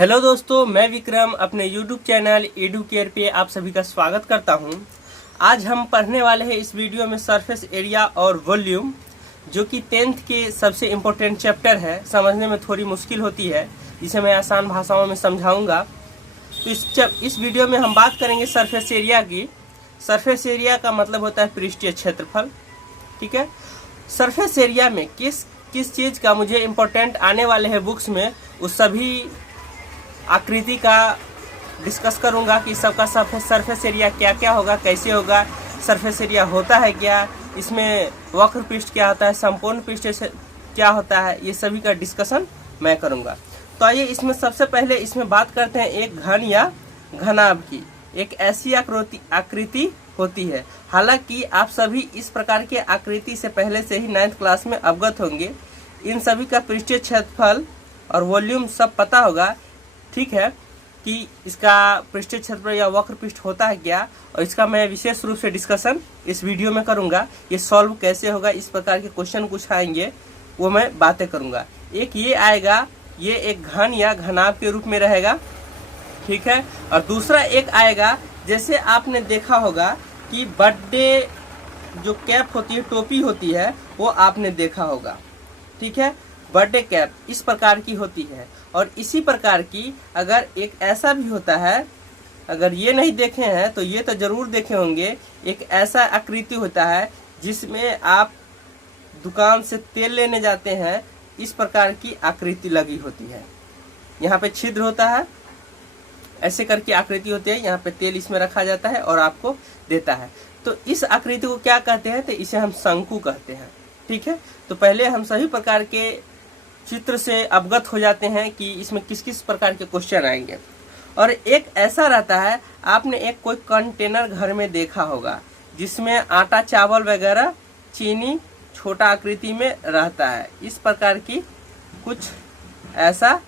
Hello दोस्तों, मैं विक्रम अपने YouTube चैनल एडू केयर पे आप सभी का स्वागत करता हूं। आज हम पढ़ने वाले हैं इस वीडियो में सरफेस एरिया और वॉल्यूम, जो कि 10th के सबसे इम्पोर्टेंट चैप्टर है। समझने में थोड़ी मुश्किल होती है, जिसे मैं आसान भाषाओं में समझाऊंगा। तो इस वीडियो में हम बात करेंगे सरफेस एरिया की। सरफेस एरिया का मतलब होता है पृष्ठीय क्षेत्रफल। ठीक है, सरफेस एरिया में किस चीज़ का मुझे इम्पोर्टेंट आने वाले हैं बुक्स में, उस सभी आकृति का डिस्कस करूंगा कि सबका सरफेस एरिया क्या क्या होगा, कैसे होगा, सरफेस एरिया होता है क्या, इसमें वक्र पृष्ठ क्या होता है, संपूर्ण पृष्ठ क्या होता है, ये सभी का डिस्कशन मैं करूंगा। तो आइए इसमें सबसे पहले इसमें बात करते हैं एक घन या घनाभ की। एक ऐसी आकृति होती है, हालांकि आप सभी इस प्रकार के आकृति से पहले से ही 9th क्लास में अवगत होंगे। इन सभी का पृष्ठीय क्षेत्रफल और वॉल्यूम सब पता होगा। ठीक है, कि इसका पृष्ठीय क्षेत्रफल या वक्र पृष्ठ होता है क्या, और इसका मैं विशेष रूप से डिस्कशन इस वीडियो में करूंगा। ये सॉल्व कैसे होगा, इस प्रकार के क्वेश्चन कुछ आएंगे, वो मैं बातें करूंगा। एक ये आएगा, ये एक घन या घनाभ के रूप में रहेगा। ठीक है, और दूसरा एक आएगा, जैसे आपने देखा होगा कि बर्थडे जो कैप होती है, टोपी होती है, वो आपने देखा होगा। ठीक है, बर्थडे कैप इस प्रकार की होती है। और इसी प्रकार की अगर एक ऐसा भी होता है, अगर ये नहीं देखे हैं तो ये तो जरूर देखे होंगे, एक ऐसा आकृति होता है जिसमें आप दुकान से तेल लेने जाते हैं, इस प्रकार की आकृति लगी होती है। यहाँ पे छिद्र होता है, ऐसे करके आकृति होती है, यहाँ पे तेल इसमें रखा जाता है और आपको देता है। तो इस आकृति को क्या कहते हैं, तो इसे हम शंकु कहते हैं। ठीक है, तो पहले हम सभी प्रकार के चित्र से अवगत हो जाते हैं कि इसमें किस किस प्रकार के क्वेश्चन आएंगे। और एक ऐसा रहता है, आपने एक कोई कंटेनर घर में देखा होगा जिसमें आटा चावल वगैरह चीनी छोटा आकृति में रहता है, इस प्रकार की कुछ ऐसा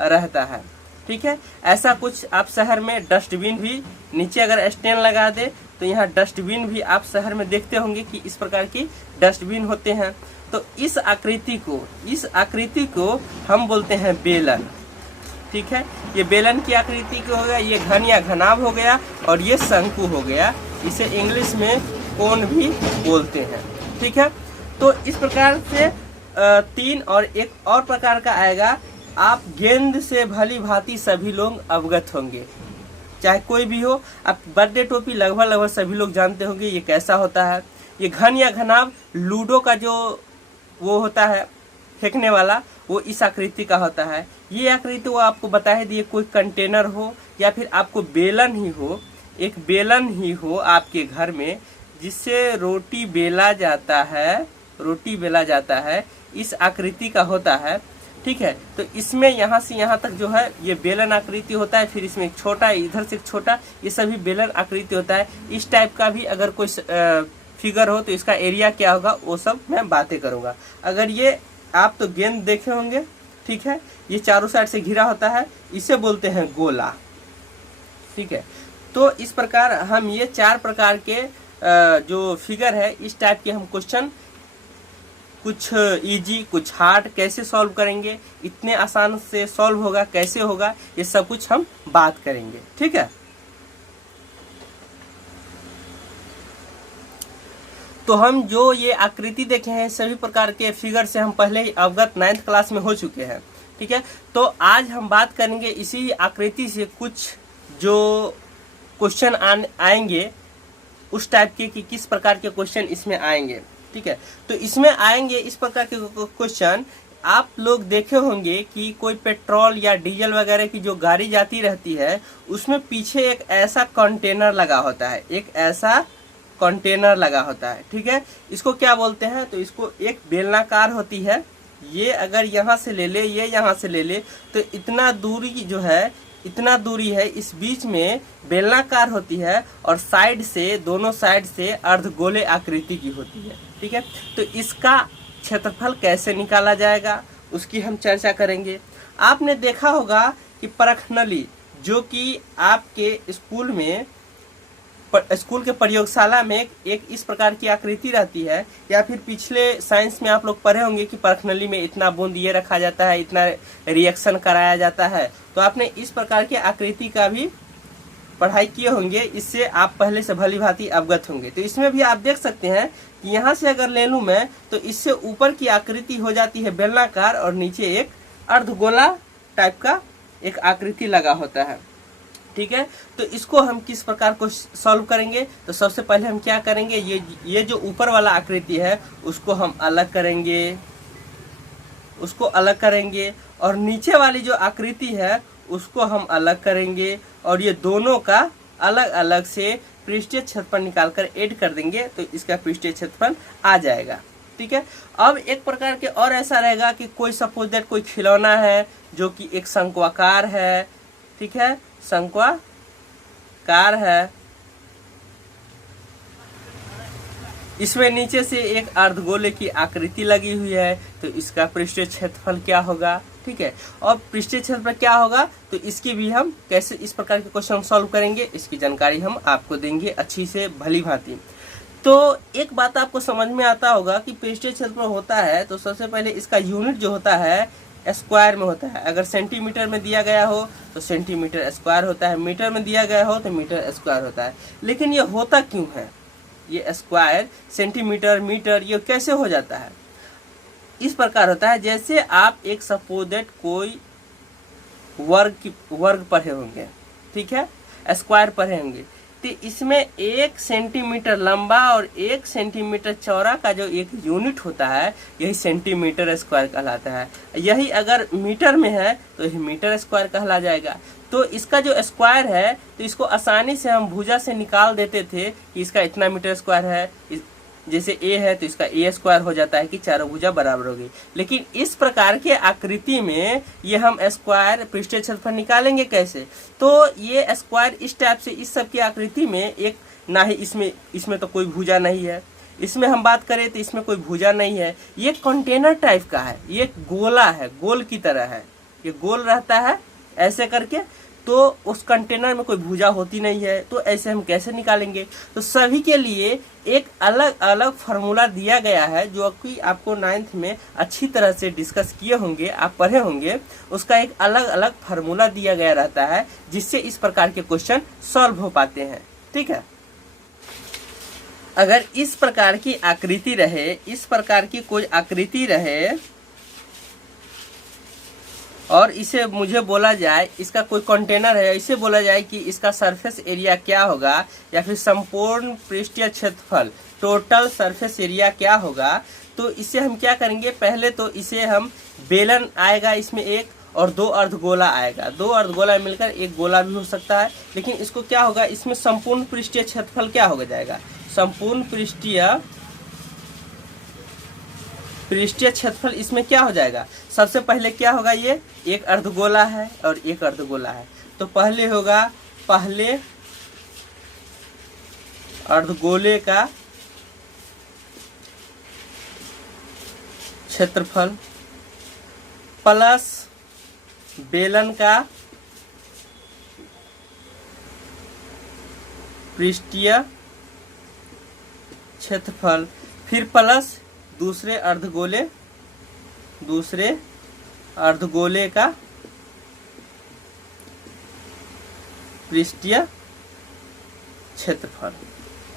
रहता है। ठीक है, ऐसा कुछ आप शहर में डस्टबिन भी नीचे अगर स्टैंड लगा दे तो यहाँ डस्टबिन भी आप शहर में देखते होंगे कि इस प्रकार की डस्टबिन होते हैं। तो इस आकृति को हम बोलते हैं बेलन। ठीक है, ये बेलन की आकृति को हो गया, ये घन या घनाभ हो गया, और ये शंकु हो गया। इसे इंग्लिश में कोन भी बोलते हैं। ठीक है, तो इस प्रकार से 3 और एक और प्रकार का आएगा। आप गेंद से भली भांति सभी लोग अवगत होंगे, चाहे कोई भी हो। आप बर्थडे टोपी लगभग सभी लोग जानते होंगे ये कैसा होता है। ये घन या घनाभ लूडो का जो वो होता है फेंकने वाला, वो इस आकृति का होता है। ये आकृति वो आपको बता ही दिए, कोई कंटेनर हो या फिर आपको बेलन ही हो, एक बेलन ही हो आपके घर में जिससे रोटी बेला जाता है, इस आकृति का होता है। ठीक है, तो इसमें यहाँ से यहाँ तक जो है ये बेलन आकृति होता है, फिर इसमें एक छोटा, इधर से एक छोटा, ये सभी बेलन आकृति होता है। इस टाइप का भी अगर कोई फिगर हो तो इसका एरिया क्या होगा, वो सब मैं बातें करूंगा। अगर ये आप तो गेंद देखे होंगे, ठीक है, ये चारों साइड से घिरा होता है, इसे बोलते हैं गोला। ठीक है, तो इस प्रकार हम ये 4 प्रकार के जो फिगर है, इस टाइप के हम क्वेश्चन कुछ इजी कुछ हार्ड कैसे सॉल्व करेंगे, इतने आसान से सॉल्व होगा कैसे होगा, ये सब कुछ हम बात करेंगे। ठीक है, तो हम जो ये आकृति देखे हैं, सभी प्रकार के फिगर से हम पहले ही अवगत 9th क्लास में हो चुके हैं। ठीक है, तो आज हम बात करेंगे इसी आकृति से कुछ जो क्वेश्चन आएंगे उस टाइप के, कि किस प्रकार के क्वेश्चन इसमें आएंगे। ठीक है, तो इसमें आएंगे इस प्रकार के क्वेश्चन। आप लोग देखे होंगे कि कोई पेट्रोल या डीजल वगैरह की जो गाड़ी जाती रहती है, उसमें पीछे एक ऐसा कंटेनर लगा होता है, ठीक है, इसको क्या बोलते हैं, तो इसको एक बेलनाकार होती है। ये अगर यहाँ से ले ले, ये यहाँ से ले ले, तो इतना दूरी है, इस बीच में बेलनाकार होती है, और साइड से, दोनों साइड से अर्धगोले आकृति की होती है। ठीक है, तो इसका क्षेत्रफल कैसे निकाला जाएगा, उसकी हम चर्चा करेंगे। आपने देखा होगा कि परख नली, जो कि आपके स्कूल में स्कूल के प्रयोगशाला में एक इस प्रकार की आकृति रहती है, या फिर पिछले साइंस में आप लोग पढ़े होंगे कि परखनली में इतना बूंद ये रखा जाता है, इतना रिएक्शन कराया जाता है। तो आपने इस प्रकार की आकृति का भी पढ़ाई किए होंगे, इससे आप पहले से भली भांति अवगत होंगे। तो इसमें भी आप देख सकते हैं कि यहाँ से अगर ले लूँ मैं, तो इससे ऊपर की आकृति हो जाती है बेलनाकार और नीचे एक अर्धगोला टाइप का एक आकृति लगा होता है। ठीक है, तो इसको हम किस प्रकार को सॉल्व करेंगे? तो सबसे पहले हम क्या करेंगे, ये जो ऊपर वाला आकृति है उसको हम अलग करेंगे, उसको अलग करेंगे, और नीचे वाली जो आकृति है उसको हम अलग करेंगे, और ये दोनों का अलग अलग से पृष्ठीय क्षेत्रफल निकालकर ऐड कर देंगे, तो इसका पृष्ठीय क्षेत्रफल आ जाएगा। ठीक है, अब एक प्रकार के और ऐसा रहेगा कि कोई सपोज दैट कोई खिलौना है जो कि एक शंक्वाकार है। ठीक है, शंक्वाकार है, इसमें नीचे से एक अर्धगोले की आकृति लगी हुई है, तो इसका पृष्ठीय क्षेत्रफल क्या होगा? ठीक है, और पृष्ठीय क्षेत्रफल क्या होगा, तो इसकी भी हम कैसे इस प्रकार के क्वेश्चन सॉल्व करेंगे, इसकी जानकारी हम आपको देंगे अच्छी से भली भांति। तो एक बात आपको समझ में आता होगा कि पृष्ठीय क्षेत्रफल होता है तो सबसे पहले इसका यूनिट जो होता है स्क्वायर में होता है। अगर सेंटीमीटर में दिया गया हो तो सेंटीमीटर स्क्वायर होता है, मीटर में दिया गया हो तो मीटर स्क्वायर होता है। लेकिन ये होता क्यों है, ये स्क्वायर, सेंटीमीटर, मीटर, ये कैसे हो जाता है? इस प्रकार होता है जैसे आप एक सपोज दैट कोई वर्ग पढ़े होंगे, ठीक है, स्क्वायर पढ़े होंगे, तो इसमें 1 सेंटीमीटर लंबा और 1 सेंटीमीटर चौड़ा का जो एक यूनिट होता है यही सेंटीमीटर स्क्वायर कहलाता है। यही अगर मीटर में है तो यही मीटर स्क्वायर कहला जाएगा। तो इसका जो स्क्वायर है तो इसको आसानी से हम भुजा से निकाल देते थे कि इसका इतना मीटर स्क्वायर है, जैसे ए है तो इसका ए स्क्वायर हो जाता है कि चारों भुजा बराबर होगी। लेकिन इस प्रकार के आकृति में ये हम स्क्वायर पृष्ठीय क्षेत्रफल निकालेंगे कैसे? तो ये स्क्वायर इस टाइप से इस सब की आकृति में एक ना ही इसमें तो कोई भुजा नहीं है, इसमें हम बात करें तो इसमें कोई भुजा नहीं है, ये कंटेनर टाइप का है, ये गोला है, गोल की तरह है, ये गोल रहता है ऐसे करके, तो उस कंटेनर में कोई भुजा होती नहीं है। तो ऐसे हम कैसे निकालेंगे? तो सभी के लिए एक अलग अलग फार्मूला दिया गया है जो कि आपको 9th में अच्छी तरह से डिस्कस किए होंगे, आप पढ़े होंगे। उसका एक अलग अलग फार्मूला दिया गया रहता है जिससे इस प्रकार के क्वेश्चन सॉल्व हो पाते हैं। ठीक है, अगर इस प्रकार की आकृति रहे, इस प्रकार की कोई आकृति रहे और इसे मुझे बोला जाए इसका कोई कंटेनर है, इसे बोला जाए कि इसका सरफेस एरिया क्या होगा या फिर संपूर्ण पृष्ठीय क्षेत्रफल टोटल सरफेस एरिया क्या होगा, तो इसे हम क्या करेंगे? पहले तो इसे हम बेलन आएगा, इसमें एक और 2 अर्धगोला आएगा, 2 अर्धगोला मिलकर एक गोला भी हो सकता है। लेकिन इसको क्या होगा, इसमें संपूर्ण पृष्ठीय क्षेत्रफल क्या हो जाएगा? संपूर्ण पृष्ठीय क्षेत्रफल इसमें क्या हो जाएगा? सबसे पहले क्या होगा, ये एक अर्धगोला है और एक अर्धगोला है, तो पहले होगा पहले अर्धगोले का क्षेत्रफल प्लस बेलन का पृष्ठीय क्षेत्रफल, फिर प्लस दूसरे अर्धगोले का पृष्ठीय क्षेत्रफल।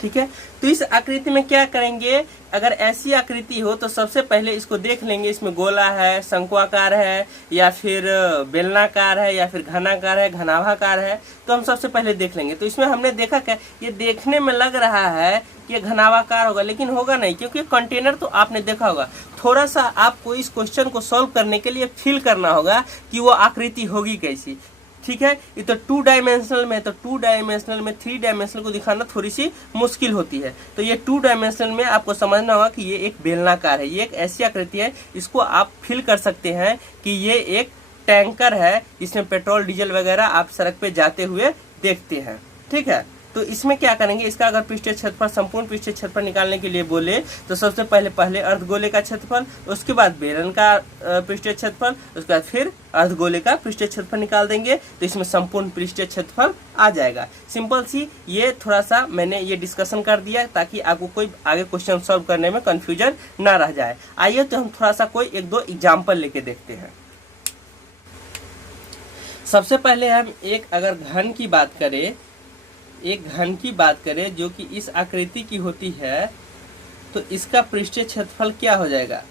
ठीक है, तो इस आकृति में क्या करेंगे? अगर ऐसी आकृति हो तो सबसे पहले इसको देख लेंगे, इसमें गोला है, शंक्वाकार है, या फिर बेलनाकार है, या फिर घनाकार है, घनाभाकार है, तो हम सबसे पहले देख लेंगे। तो इसमें हमने देखा क्या, ये देखने में लग रहा है कि घनाभाकार होगा, लेकिन होगा नहीं, क्योंकि कंटेनर तो आपने देखा होगा। थोड़ा सा आपको इस क्वेश्चन को सॉल्व करने के लिए फील करना होगा कि वो आकृति होगी कैसी। ठीक है, ये तो 2 डायमेंशनल में है, तो 2 डायमेंशनल में 3 डायमेंशनल को दिखाना थोड़ी सी मुश्किल होती है। तो ये 2 डायमेंशनल में आपको समझना होगा कि ये एक बेलनाकार है, ये एक ऐसी आकृति है, इसको आप फील कर सकते हैं कि ये एक टैंकर है, इसमें पेट्रोल डीजल वगैरह आप सड़क पे जाते हुए देखते हैं। ठीक है, तो इसमें क्या करेंगे, इसका अगर पृष्ठीय क्षेत्रफल संपूर्ण पृष्ठीय क्षेत्रफल निकालने के लिए बोले तो सबसे पहले अर्धगोले का क्षेत्रफल, उसके बाद बेलन का पृष्ठीय क्षेत्रफल, उसके बाद फिर अर्धगोले का पृष्ठीय क्षेत्रफल निकाल देंगे तो इसमें संपूर्ण पृष्ठीय क्षेत्रफल आ जाएगा। सिंपल सी, ये थोड़ा सा मैंने ये डिस्कशन कर दिया ताकि आपको कोई आगे क्वेश्चन सॉल्व करने में कंफ्यूजन ना रह जाए। आइए तो हम थोड़ा सा कोई एक दो एग्जाम्पल लेके देखते हैं। सबसे पहले हम अगर घन की बात करें, एक घन की बात करें जो कि इस आकृति की होती है, तो इसका पृष्ठीय क्षेत्रफल क्या हो जाएगा,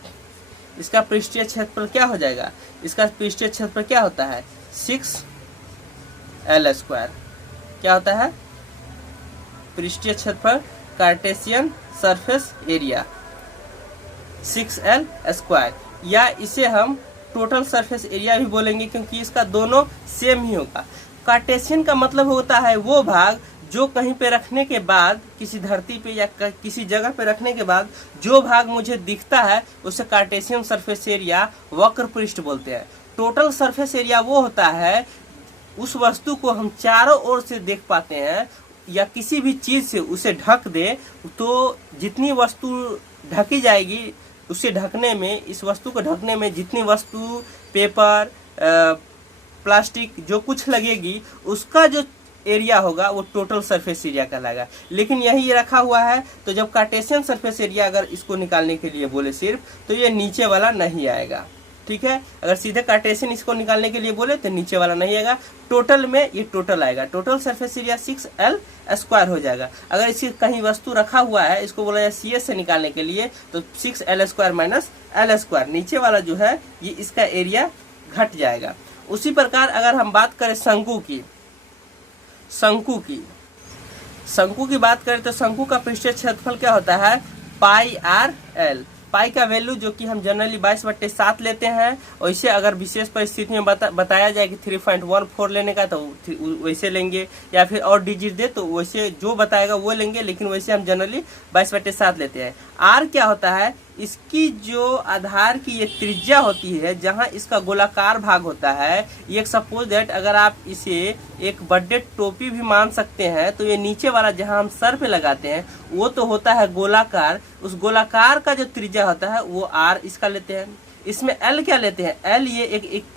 इसका पृष्ठीय क्षेत्रफल क्या हो जाएगा, इसका पृष्ठीय क्षेत्रफल क्या होता है 6l²। क्या होता है पृष्ठीय क्षेत्रफल, कार्टेशियन सरफेस एरिया 6l², या इसे हम टोटल सरफेस एरिया भी बोलेंगे क्योंकि इसका दोनों सेम ही होगा। कार्टेशियन का मतलब होता है वो भाग जो कहीं पे रखने के बाद, किसी धरती पे या किसी जगह पे रखने के बाद जो भाग मुझे दिखता है उसे कार्टेशियन सरफेस एरिया, वक्र पृष्ठ बोलते हैं। टोटल सरफेस एरिया वो होता है उस वस्तु को हम चारों ओर से देख पाते हैं या किसी भी चीज से उसे ढक दे तो जितनी वस्तु ढकी जाएगी उसे ढकने में, इस वस्तु को ढकने में जितनी वस्तु, पेपर, प्लास्टिक जो कुछ लगेगी उसका जो एरिया होगा वो टोटल सरफेस एरिया कहलाएगा। लेकिन यही रखा हुआ है तो जब कार्टेशियन सरफेस एरिया अगर इसको निकालने के लिए बोले सिर्फ, तो ये नीचे वाला नहीं आएगा। ठीक है, अगर सीधे कार्टेशियन इसको निकालने के लिए बोले तो नीचे वाला नहीं आएगा, टोटल में ये टोटल आएगा। टोटल सरफेस एरिया 6l² हो जाएगा। अगर इसी कहीं वस्तु रखा हुआ है, इसको बोला जाए CS से निकालने के लिए, तो 6l² - l², नीचे वाला जो है ये इसका एरिया घट जाएगा। उसी प्रकार अगर हम बात करें शंकु की बात करें तो शंकु का पृष्ठीय क्षेत्रफल क्या होता है πr/l। पाई का वैल्यू जो कि हम जनरली 22/7 लेते हैं, और इसे अगर विशेष परिस्थिति में बताया जाए कि 3.14 लेने का तो वैसे लेंगे, या फिर और डिजिट दे तो वैसे जो बताएगा वो लेंगे, लेकिन वैसे हम जनरली 22/7 लेते हैं। आर क्या होता है, इसकी जो आधार की ये त्रिज्या होती है जहां इसका गोलाकार भाग होता है, ये सपोज दैट अगर आप इसे एक बर्थडे टोपी भी मान सकते हैं तो ये नीचे वाला जहां हम सर पे लगाते हैं वो तो होता है गोलाकार, उस गोलाकार का जो त्रिज्या होता है वो आर इसका लेते हैं। इसमें एल क्या लेते हैं, एल ये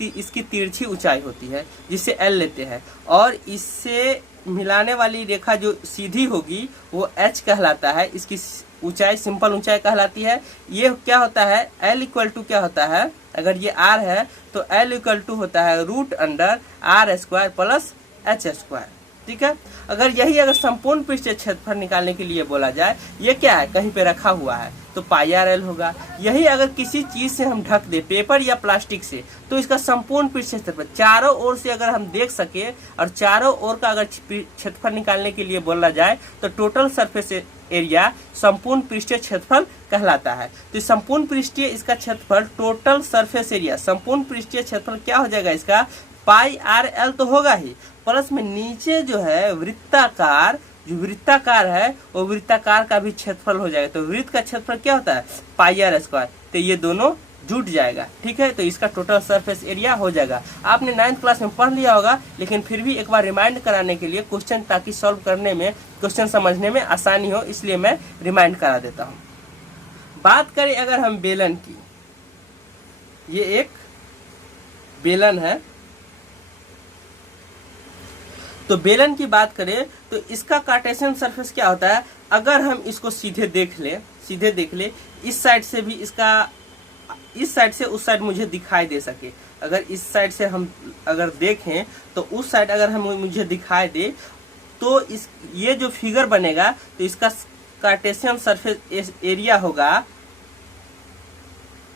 इसकी तिरछी ऊंचाई होती है जिससे एल लेते हैं, और इससे मिलाने वाली रेखा जो सीधी होगी वो एच कहलाता है, इसकी ऊंचाई सिंपल ऊंचाई कहलाती है। ये क्या होता है, L = क्या होता है, अगर ये R है तो L = होता है √r² + h²। ठीक है, अगर संपूर्ण पृष्ठीय क्षेत्रफल निकालने के लिए बोला जाए, ये क्या है कहीं पे रखा हुआ है तो πr/l होगा। यही अगर किसी चीज से हम ढक दे, पेपर या प्लास्टिक से, तो इसका संपूर्ण पृष्ठीय क्षेत्रफल चारों ओर से अगर हम देख सके और चारों ओर का अगर क्षेत्रफल निकालने के लिए बोला जाए तो टोटल सरफेस एरिया संपूर्ण पृष्ठीय क्षेत्रफल कहलाता है। तो संपूर्ण पृष्ठीय इसका क्षेत्रफल टोटल सरफेस एरिया, संपूर्ण पृष्ठीय क्षेत्रफल क्या हो जाएगा इसका πr/l तो होगा ही, प्लस में नीचे जो है वृत्ताकार, जो वृत्ताकार है वो वृत्ताकार का भी क्षेत्रफल हो जाएगा। तो वृत्त का क्षेत्रफल क्या होता है πr², तो ये दोनों जुट जाएगा। ठीक है, तो इसका टोटल सरफेस एरिया हो जाएगा। आपने 9th क्लास में पढ़ लिया होगा, लेकिन फिर भी एक बार रिमाइंड कराने के लिए क्वेश्चन, ताकि सॉल्व करने में, क्वेश्चन समझने में आसानी हो, इसलिए मैं रिमाइंड करा देता हूँ। बात करें अगर हम बेलन की, ये एक बेलन है, तो बेलन की बात करें तो इसका कार्टेशियन सरफेस क्या होता है, अगर हम इसको सीधे देख ले, इस साइड से भी इसका, इस साइड से उस साइड मुझे दिखाई दे सके, अगर इस साइड से हम अगर देखें तो उस साइड अगर हम मुझे दिखाई दे तो ये जो फिगर बनेगा तो इसका कार्टेशियन सरफेस एरिया होगा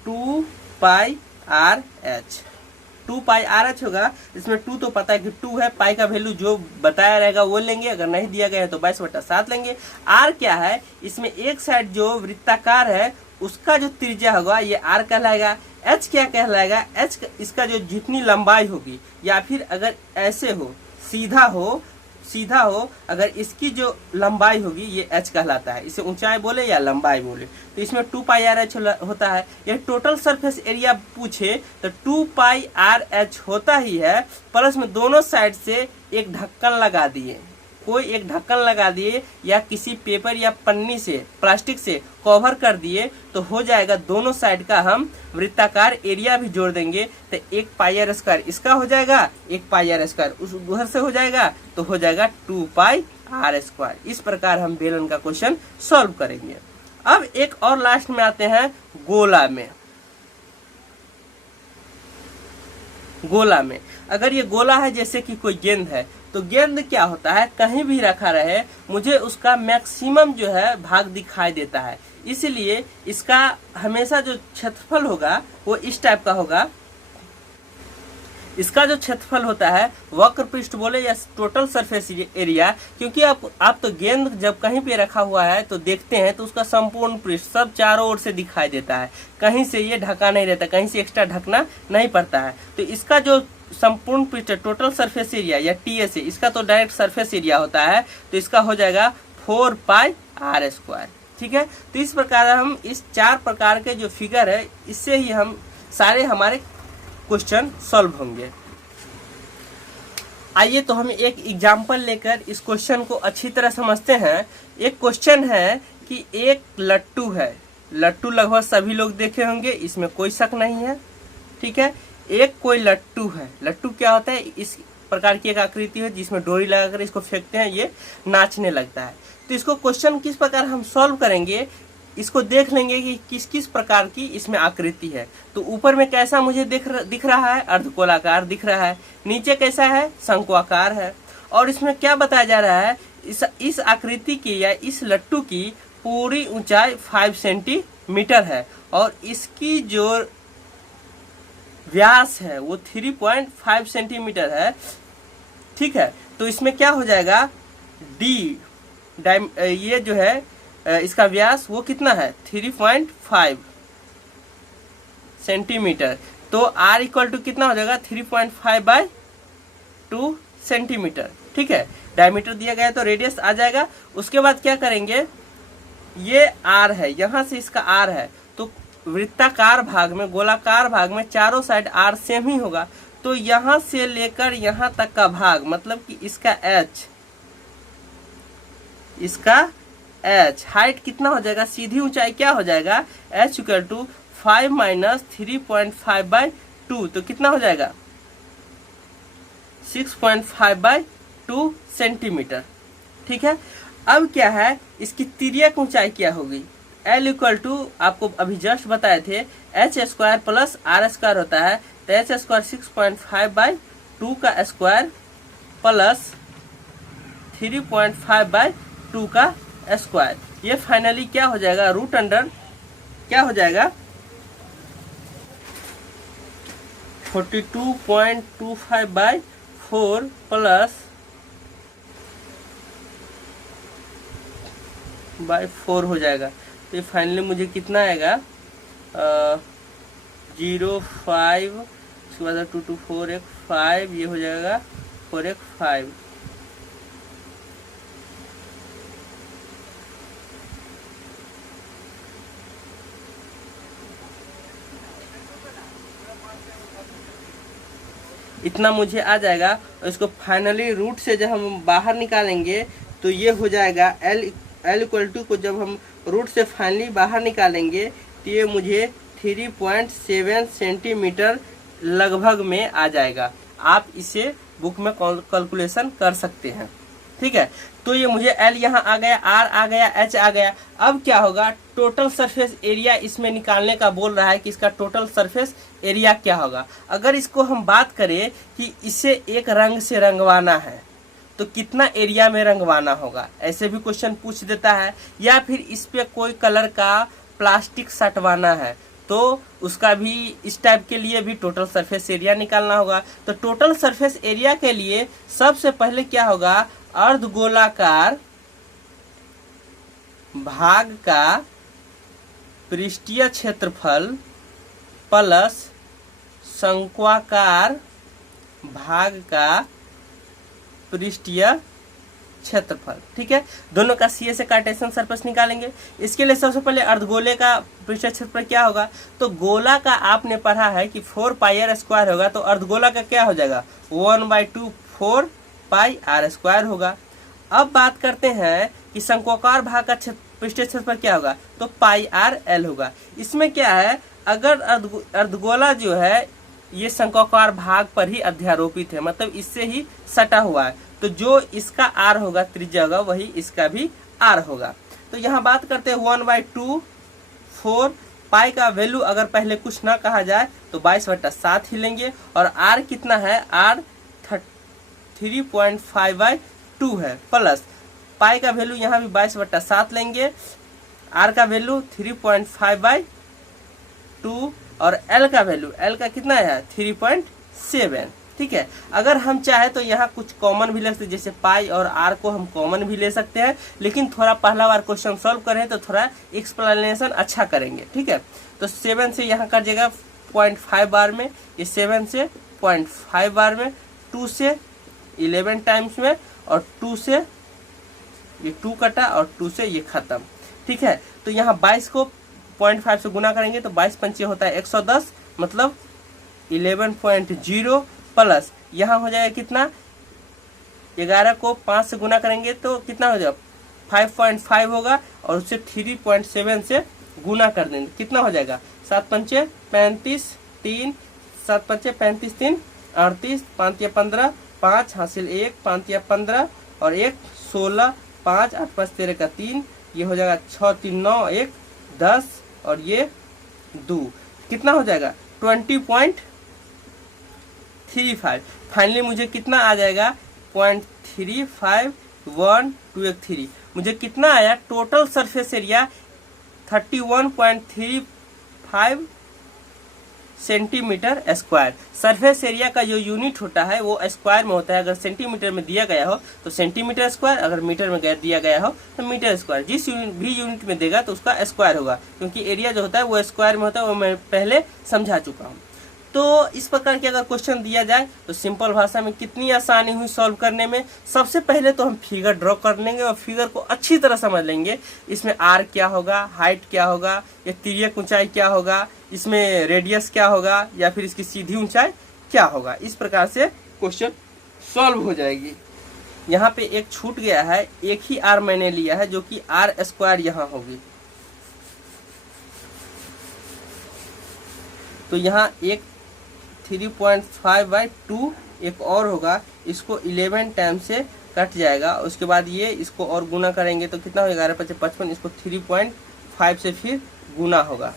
2πr/h। 2πr/h होगा। इसमें 2 तो पता है कि 2 है, पाई का वैल्यू जो बताया रहेगा वो लेंगे, अगर नहीं दिया गया है तो 22/7 लेंगे। r क्या है, इसमें एक साइड जो वृत्ताकार है उसका जो त्रिज्या होगा ये r कहलाएगा। h क्या कहलाएगा, h इसका जो जितनी लंबाई होगी, या फिर अगर ऐसे हो, सीधा हो, अगर इसकी जो लंबाई होगी ये h कहलाता है। इसे ऊंचाई बोले या लंबाई बोले, तो इसमें 2πr/h होता है। ये टोटल सरफेस एरिया पूछे तो 2πr/h होता ही है, प्लस में दोनों साइड से एक ढक्कन लगा दिए, कोई एक ढक्कन लगा दिए या किसी पेपर या पन्नी से प्लास्टिक से कवर कर दिए तो हो जाएगा। दोनों साइड का हम वृत्ताकार एरिया भी जोड़ देंगे तो 1 पाई आर स्क्वायर इसका हो जाएगा, 1 पाई आर स्क्वायर उस उधर से हो जाएगा तो हो जाएगा 2 पाई आर स्क्वायर। इस प्रकार हम बेलन का क्वेश्चन सॉल्व करेंगे। अब एक और लास्ट में आते हैं गोला में। गोला में अगर ये गोला है जैसे कि कोई गेंद है तो गेंद क्या होता है, कहीं भी रखा रहे मुझे उसका मैक्सिमम जो है भाग दिखाई देता है, इसलिए इसका हमेशा जो क्षेत्रफल होगा वो इस टाइप का होगा। इसका जो क्षेत्रफल होता है वक्र पृष्ठ बोले या टोटल सरफेस एरिया, क्योंकि आप तो गेंद जब कहीं पे रखा हुआ है तो देखते हैं तो उसका संपूर्ण पृष्ठ सब चारों ओर से दिखाई देता है, कहीं से ये ढका नहीं रहता, कहीं से एक्स्ट्रा ढकना नहीं पड़ता है। तो इसका जो संपूर्ण पृष्ठ टोटल सरफेस एरिया या टीएस है, इसका तो डायरेक्ट सरफेस एरिया होता है, तो इसका हो जाएगा 4 पाई आर स्क्वायर। ठीक है, तो इस प्रकार हम इस 4 प्रकार के जो फिगर है इससे ही हम सारे हमारे क्वेश्चन सॉल्व होंगे। आइए तो हम एक एग्जाम्पल लेकर इस क्वेश्चन को अच्छी तरह समझते हैं। एक क्वेश्चन है कि एक लट्टू है, लट्टू लगभग सभी लोग देखे होंगे, इसमें कोई शक नहीं है। ठीक है, एक कोई लट्टू है। लट्टू क्या होता है, इस प्रकार की एक आकृति है जिसमें डोरी लगाकर इसको फेंकते हैं, ये नाचने लगता है। तो इसको क्वेश्चन किस प्रकार हम सॉल्व करेंगे, इसको देख लेंगे कि किस किस प्रकार की इसमें आकृति है। तो ऊपर में कैसा मुझे दिख रहा है, अर्धगोलाकार दिख रहा है, नीचे कैसा है, शंक्वाकार है, और इसमें क्या बताया जा रहा है, इस आकृति की या इस लट्टू की पूरी ऊंचाई 5 सेंटीमीटर है और इसकी जो व्यास है वो 3.5 सेंटीमीटर है। ठीक है, तो इसमें क्या हो जाएगा, ये जो है इसका व्यास वो कितना है, 3.5 सेंटीमीटर। तो r इक्वल टू कितना हो जाएगा, 3.5/2 सेंटीमीटर। ठीक है, डायमीटर दिया गया है तो रेडियस आ जाएगा। उसके बाद क्या करेंगे, ये r है, यहाँ से इसका r है, तो वृत्ताकार भाग में, गोलाकार भाग में चारों साइड r सेम ही होगा। तो यहाँ से लेकर यहाँ तक का भाग मतलब कि इसका h हाइट कितना हो जाएगा, सीधी ऊंचाई क्या हो जाएगा, h इक्वल टू 5 माइनस 3.5/2, तो कितना हो जाएगा 6.5/2 सेंटीमीटर। ठीक है, अब क्या है, इसकी तिर्यक ऊंचाई क्या होगी, L इक्वल टू आपको अभी जस्ट बताए थे h square plus r square होता है, तो h स्क्वायर 6.5/2 का स्क्वायर प्लस 3.5/2 का स्क्वायर, ये फाइनली क्या हो जाएगा, रूट अंडर क्या हो जाएगा 42.25/4 प्लस 4 हो जाएगा। तो ये फाइनली मुझे कितना आएगा, 0.5, उसके बाद 2 2 4 1 5, ये हो जाएगा 4 1 5। इतना मुझे आ जाएगा। और इसको फाइनली रूट से जब हम बाहर निकालेंगे तो ये हो जाएगा L इक्वल टू को जब हम रूट से फाइनली बाहर निकालेंगे तो ये मुझे 3.7 सेंटीमीटर लगभग में आ जाएगा। आप इसे बुक में कैलकुलेशन कर सकते हैं। ठीक है, तो ये मुझे L यहाँ आ गया, R आ गया, H आ गया। अब क्या होगा, टोटल सरफेस एरिया इसमें निकालने का बोल रहा है कि इसका टोटल सरफेस एरिया क्या होगा। अगर इसको हम बात करें कि इसे एक रंग से रंगवाना है तो कितना एरिया में रंगवाना होगा, ऐसे भी क्वेश्चन पूछ देता है। या फिर इस पे कोई कलर का प्लास्टिक सटवाना है तो उसका भी, इस टाइप के लिए भी टोटल सरफेस एरिया निकालना होगा। तो टोटल सरफेस एरिया के लिए सबसे पहले क्या होगा, अर्धगोलाकार भाग का पृष्ठीय क्षेत्रफल प्लस शंक्वाकार भाग का पृष्ठीय क्षेत्रफल। ठीक है, दोनों का सीए से कार्टेशियन सरफेस निकालेंगे। इसके लिए सबसे पहले अर्धगोले का पृष्ठीय क्षेत्रफल क्या होगा, तो गोला का आपने पढ़ा है कि 4 पाई आर स्क्वायर होगा, तो अर्धगोला का क्या हो जाएगा 1/2 4 पाई आर स्क्वायर होगा। अब बात करते हैं कि शंक्वाकार भाग का पृष्ठीय क्षेत्रफल क्या होगा, तो पाई आर एल होगा। इसमें क्या है, अगर अर्धगोला जो है ये शंक्वाकार भाग पर ही अध्यारोपित है, मतलब इससे ही सटा हुआ है, तो जो इसका आर होगा त्रिज्या होगा वही इसका भी आर होगा। तो यहाँ बात करते हैं 1/2/4 पाई का वैल्यू अगर पहले कुछ ना कहा जाए तो 22/7 ही लेंगे, और आर कितना है, आर 3.5/2 है, प्लस पाई का वैल्यू यहाँ भी 22/7 लेंगे, आर का वैल्यू 3.5/2 और एल का वैल्यू, एल का कितना है 3.7। ठीक है, अगर हम चाहे तो यहाँ कुछ कॉमन भी ले सकते हैं, जैसे पाई और आर को हम कॉमन भी ले सकते हैं, लेकिन थोड़ा पहला बार क्वेश्चन सॉल्व करें तो थोड़ा एक्सप्लेनेशन अच्छा करेंगे। ठीक है, तो 7 से यहाँ कर जाएगा 0.5 बार में, ये 7 से 0.5 बार में, 2 से 11 टाइम्स में, और 2 से ये 2 कटा और 2 से ये खत्म। ठीक है, तो यहाँ 22 को 0.5 से गुना करेंगे तो 22 पंचे होता है 110, मतलब 11.0, प्लस यहाँ हो जाएगा कितना, 11 को 5 से गुना करेंगे तो कितना हो जाएगा 5.5 होगा, और उससे 3.7 से गुना कर देंगे, कितना हो जाएगा 7 पंचे 35, 3 7 पंचे 35, 3 38, 5 या 15, 5 हासिल 1, 5 या 15 और 1 16, 5 8 5 13 का 3, ये हो जाएगा 6 3 9 1 10 और ये 2, कितना हो जाएगा 20.35। फाइनली मुझे कितना आ जाएगा 0.351283। मुझे कितना आया, total surface area 31.35 centimetre square. Surface area का जो यूनिट होता है वो स्क्वायर में होता है, अगर सेंटीमीटर में दिया गया हो तो सेंटीमीटर स्क्वायर, अगर मीटर में दिया गया हो तो मीटर स्क्वायर। जिस भी यूनिट में देगा तो उसका स्क्वायर होगा, क्योंकि एरिया जो होता है वो स्क्वायर में होता है, वो मैं पहले समझा चुका हूँ। तो इस प्रकार के अगर क्वेश्चन दिया जाए तो सिंपल भाषा में कितनी आसानी हुई सॉल्व करने में। सबसे पहले तो हम फिगर ड्रॉ कर लेंगे और फिगर को अच्छी तरह समझ लेंगे, इसमें आर क्या होगा, हाइट क्या होगा, या तिर्यक ऊंचाई क्या होगा, इसमें रेडियस क्या होगा, या फिर इसकी सीधी ऊंचाई क्या होगा। इस प्रकार से क्वेश्चन सॉल्व हो जाएगी। यहाँ पे एक छूट गया है, एक ही आर मैंने लिया है जो कि आर स्क्वायर यहाँ होगी, तो यहाँ एक 3.5/2 एक और होगा, इसको 11 टाइम से कट जाएगा, उसके बाद ये इसको और गुना करेंगे तो कितना होगा 11 × 55, इसको 3.5 से फिर गुना होगा,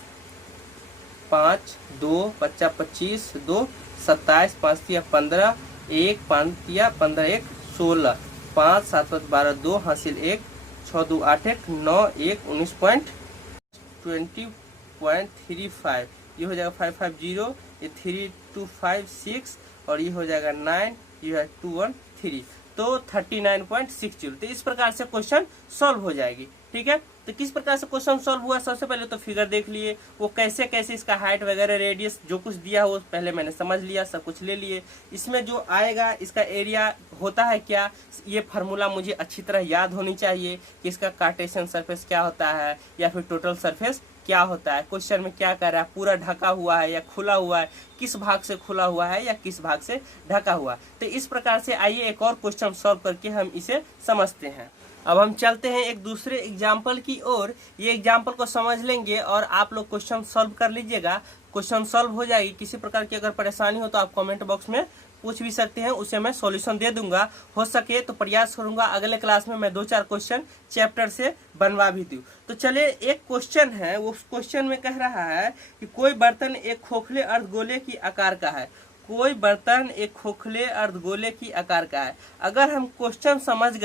5 2 × 25 2 27 5 या 15 1 5 या 15 1 16 5 7 5 12 2 हासिल 1 6 2 8 1 9 1 19.20.35, ये हो जाएगा 550, ये 3256 और ये हो जाएगा 9, ये है 213, तो 39.60। तो इस प्रकार से क्वेश्चन सॉल्व हो जाएगी। ठीक है, तो किस प्रकार से क्वेश्चन सॉल्व हुआ, सबसे पहले तो फिगर देख लिए, वो कैसे कैसे इसका हाइट वगैरह रेडियस जो कुछ दिया हो पहले मैंने समझ लिया, सब कुछ ले लिए। इसमें जो आएगा इसका एरिया होता है क्या, ये फार्मूला मुझे अच्छी तरह याद होनी चाहिए कि इसका कार्टेशियन सरफेस क्या होता है या फिर टोटल सरफेस क्या होता है, क्वेश्चन में क्या कर रहा है, पूरा ढका हुआ है या खुला हुआ है, किस भाग से खुला हुआ है या किस भाग से ढका हुआ है। तो इस प्रकार से आइए एक और क्वेश्चन सॉल्व करके हम इसे समझते हैं। अब हम चलते हैं एक दूसरे एग्जाम्पल की ओर। ये एग्जाम्पल को समझ लेंगे और आप लोग क्वेश्चन सॉल्व कर लीजिएगा, क्वेश्चन सॉल्व हो जाएगी। किसी प्रकार की अगर परेशानी हो तो आप कमेंट बॉक्स में पूछ भी सकते हैं, उसे मैं सॉल्यूशन दे दूंगा। हो सके तो प्रयास करूंगा अगले क्लास में मैं 2-4 क्वेश्चन चैप्टर से बनवा भी दूं। तो चलिए, एक क्वेश्चन है, वो क्वेश्चन में कह रहा है कि कोई बर्तन एक खोखले अर्धगोले की आकार का है। कोई बर्तन एक खोखले अर्धगोले की आकार का है। अगर हम क्वेश्चन समझ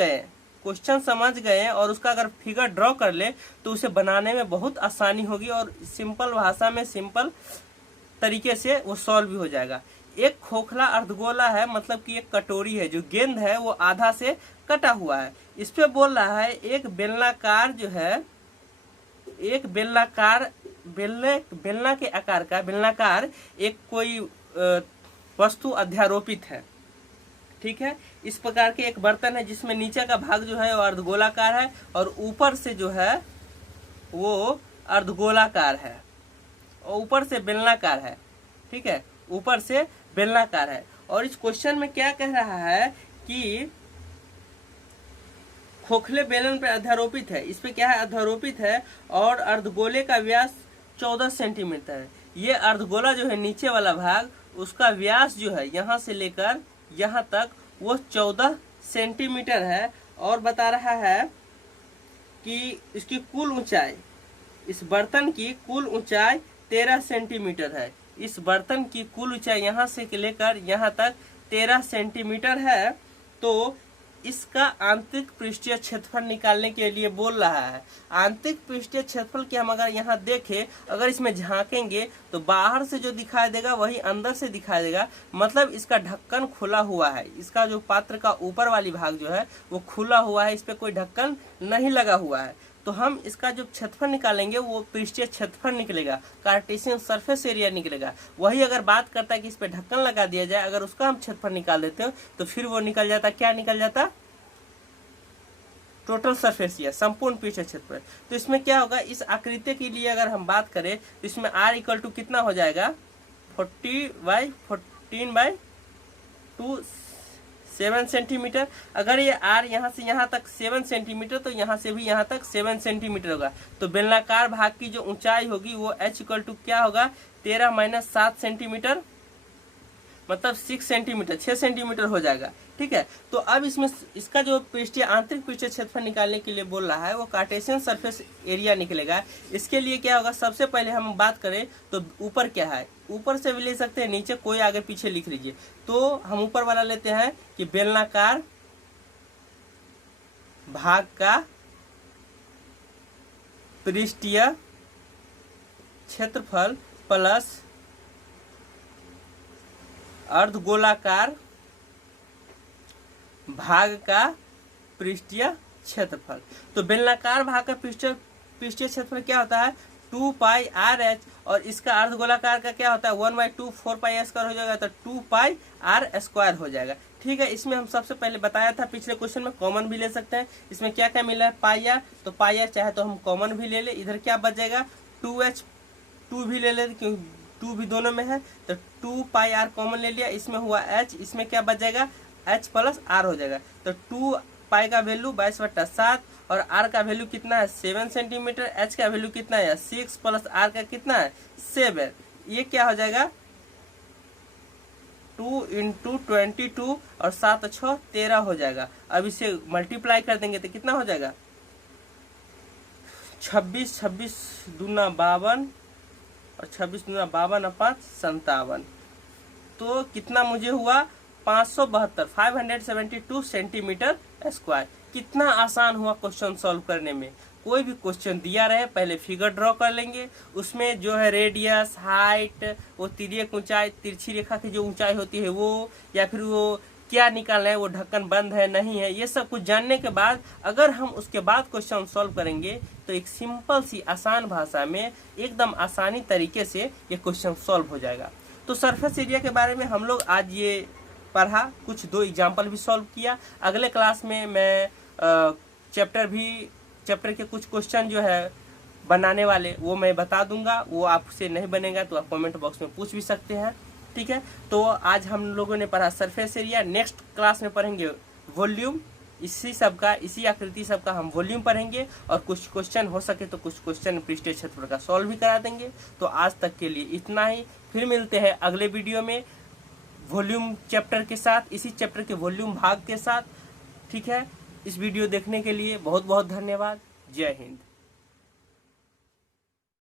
गए और उसका अगर फिगर ड्रॉ कर ले तो उसे बनाने में बहुत आसानी होगी और सिंपल भाषा में सिंपल तरीके से वो सॉल्व भी हो जाएगा। एक खोखला अर्धगोला है, मतलब कि एक कटोरी है, जो गेंद है वो आधा से कटा हुआ है। इस पे बोल रहा है एक बेलनाकार जो है, एक बेलनाकार बेलना के आकार का बेलनाकार एक कोई वस्तु अध्यारोपित है। ठीक है, इस प्रकार के एक बर्तन है जिसमें नीचे का भाग जो है वो अर्धगोलाकार है और ऊपर से जो है वो अर्धगोलाकार है और ऊपर से बेलनाकार है। ठीक है, ऊपर से बेलनाकार है। और इस क्वेश्चन में क्या कह रहा है कि खोखले बेलन पर अध्यारोपित है। इस पे क्या है, अध्यारोपित है। और अर्धगोले का व्यास 14 सेंटीमीटर है। ये अर्धगोला जो है नीचे वाला भाग, उसका व्यास जो है यहाँ से लेकर यहाँ तक वो 14 सेंटीमीटर है। और बता रहा है कि इसकी कुल ऊंचाई, इस बर्तन की कुल ऊंचाई 13 सेंटीमीटर है। इस बर्तन की कुल ऊंचाई यहाँ से लेकर यहाँ तक 13 सेंटीमीटर है। तो इसका आंतरिक पृष्ठीय क्षेत्रफल निकालने के लिए बोल रहा है। आंतरिक पृष्ठीय क्षेत्रफल की हम अगर यहाँ देखें, अगर इसमें झांकेंगे तो बाहर से जो दिखाई देगा वही अंदर से दिखाई देगा। मतलब इसका ढक्कन खुला हुआ है। इसका जो पात्र का ऊपर वाली भाग जो है वो खुला हुआ है, इस पे कोई ढक्कन नहीं लगा हुआ है। तो हम इसका जो क्षेत्रफल निकालेंगे वो पृष्ठीय क्षेत्रफल निकलेगा, कार्टेशियन सरफेस एरिया निकलेगा। वही अगर बात करता है कि इस पे ढक्कन लगा दिया जाए, अगर उसका हम क्षेत्रफल निकाल देते हो तो फिर वो निकल जाता, क्या निकल जाता, टोटल सरफेस एरिया, संपूर्ण पृष्ठीय क्षेत्रफल। तो इसमें क्या होगा, इस आकृति के लिए अगर हम बात करें तो इसमें r इक्वल टू कितना हो जाएगा, 40/14/2 7 सेंटीमीटर। अगर ये r यहाँ से यहाँ तक 7 सेंटीमीटर तो यहाँ से भी यहाँ तक 7 सेंटीमीटर होगा। तो बेलनाकार भाग की जो ऊंचाई होगी वो h इक्वल टू क्या होगा, 13 - 7 सेंटीमीटर, मतलब 6 सेंटीमीटर, 6 सेंटीमीटर हो जाएगा। ठीक है। तो अब इसमें इसका जो पृष्ठीय आंतरिक पृष्ठीय क्षेत्रफल निकालने के लिए बोल रहा है वो कार्टेशियन सरफेस एरिया निकलेगा। इसके लिए क्या होगा, सबसे पहले हम बात करें तो ऊपर क्या है, ऊपर से भी ले सकते हैं, नीचे कोई आगे पीछे लिख लीजिए। तो हम ऊपर वाला लेते हैं कि बेलनाकार भाग का पृष्ठीय क्षेत्रफल प्लस अर्धगोलाकार भाग का पृष्ठीय क्षेत्रफल। तो बेलनाकार भाग का पृष्ठीय क्षेत्रफल क्या होता है, 2πr/h, और इसका अर्धगोलाकार का क्या होता है, 1/2 4πr² हो जाएगा, तो 2πr² हो जाएगा। ठीक है। इसमें हम सबसे पहले बताया था पिछले क्वेश्चन में, कॉमन भी ले सकते हैं। इसमें क्या क्या मिला है, πr, तो πr चाहे तो हम कॉमन भी ले ले। इधर क्या बच जाएगा, 2h, 2 भी ले ले क्योंकि 2 भी दोनों में है, तो 2πr कॉमन ले लिया। इसमें हुआ h, इसमें क्या बच जाएगा, h + r हो जाएगा। तो 2π का वैल्यू 22/7 और r का वैल्यू कितना है, 7 सेंटीमीटर। h का वैल्यू कितना है, 6 + r का कितना है, 7। ये क्या हो जाएगा, 2 × 22 और 7 × 6 13 हो जाएगा। अब इसे मल्टीप्लाई कर देंगे तो कितना हो जाएगा, 26, 26 दूना 52 और 26 दूना 52 और 5 57। तो कितना मुझे हुआ, 572 सेंटीमीटर स्क्वायर। कितना आसान हुआ क्वेश्चन सॉल्व करने में। कोई भी क्वेश्चन दिया रहे पहले फिगर ड्रॉ कर लेंगे, उसमें जो है रेडियस, हाइट, वो तिर्यक ऊंचाई, तिरछी रेखा की जो ऊंचाई होती है वो, या फिर वो क्या निकालना है, वो ढक्कन बंद है नहीं है, ये सब कुछ जानने के बाद अगर हम उसके बाद क्वेश्चन सॉल्व करेंगे तो एक सिंपल सी आसान भाषा में एकदम आसानी तरीके से ये क्वेश्चन सॉल्व हो जाएगा। तो सरफेस एरिया के बारे में हम लोग आज ये पढ़ा, कुछ 2 एग्जाम्पल भी सॉल्व किया। अगले क्लास में मैं चैप्टर के कुछ क्वेश्चन जो है बनाने वाले वो मैं बता दूंगा। वो आपसे नहीं बनेगा तो आप कमेंट बॉक्स में पूछ भी सकते हैं। ठीक है। तो आज हम लोगों ने पढ़ा सरफेस एरिया। नेक्स्ट क्लास में पढ़ेंगे वॉल्यूम, इसी आकृति सबका हम वॉल्यूम पढ़ेंगे, और कुछ क्वेश्चन हो सके तो कुछ क्वेश्चन पृष्ठीय क्षेत्रफल का सॉल्व भी करा देंगे। तो आज तक के लिए इतना ही, फिर मिलते हैं अगले वीडियो में वॉल्यूम चैप्टर के साथ, इसी चैप्टर के वॉल्यूम भाग के साथ। ठीक है। इस वीडियो देखने के लिए बहुत बहुत धन्यवाद। जय हिंद।